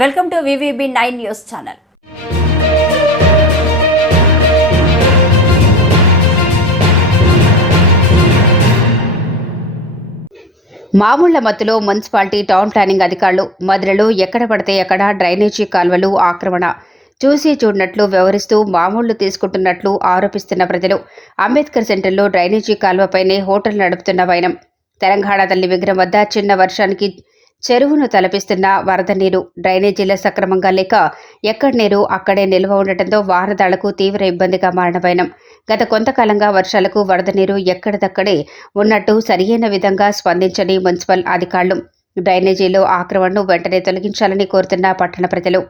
Welcome to VVB9 news channel. మామూళ్ల మత్తులో municipality town planning అధికారులు మధురలో ఎక్కడ పడితే అక్కడ డ్రైనేజీ కాల్వలు ఆక్రమణ చూసి చూడనట్లు వ్యవహరిస్తూ మామూళ్లు తీసుకుంటున్నట్లు ఆరోపిస్తున్న ప్రజలు. అంబేద్కర్ సెంటర్లో డ్రైనేజీ కాల్వపైనే హోటల్ నడుపుతున్న వైనం. తెలంగాణ తల్లి విగ్రహం వద్ద చిన్న వర్షానికి చెరువును తలపిస్తున్న వరద నీరు. డ్రైనేజీల సక్రమంగా లేక ఎక్కడి నీరు అక్కడే నిల్వ ఉండటంతో వాహనదారులకు తీవ్ర ఇబ్బందిగా మారిన వైనం. గత కొంతకాలంగా వర్షాలకు వరద నీరు ఎక్కడిదక్కడే ఉన్నట్టు సరియైన విధంగా స్పందించని మున్సిపల్ అధికారులు డ్రైనేజీలో ఆక్రమణను వెంటనే తొలగించాలని కోరుతున్న పట్టణ ప్రజలు.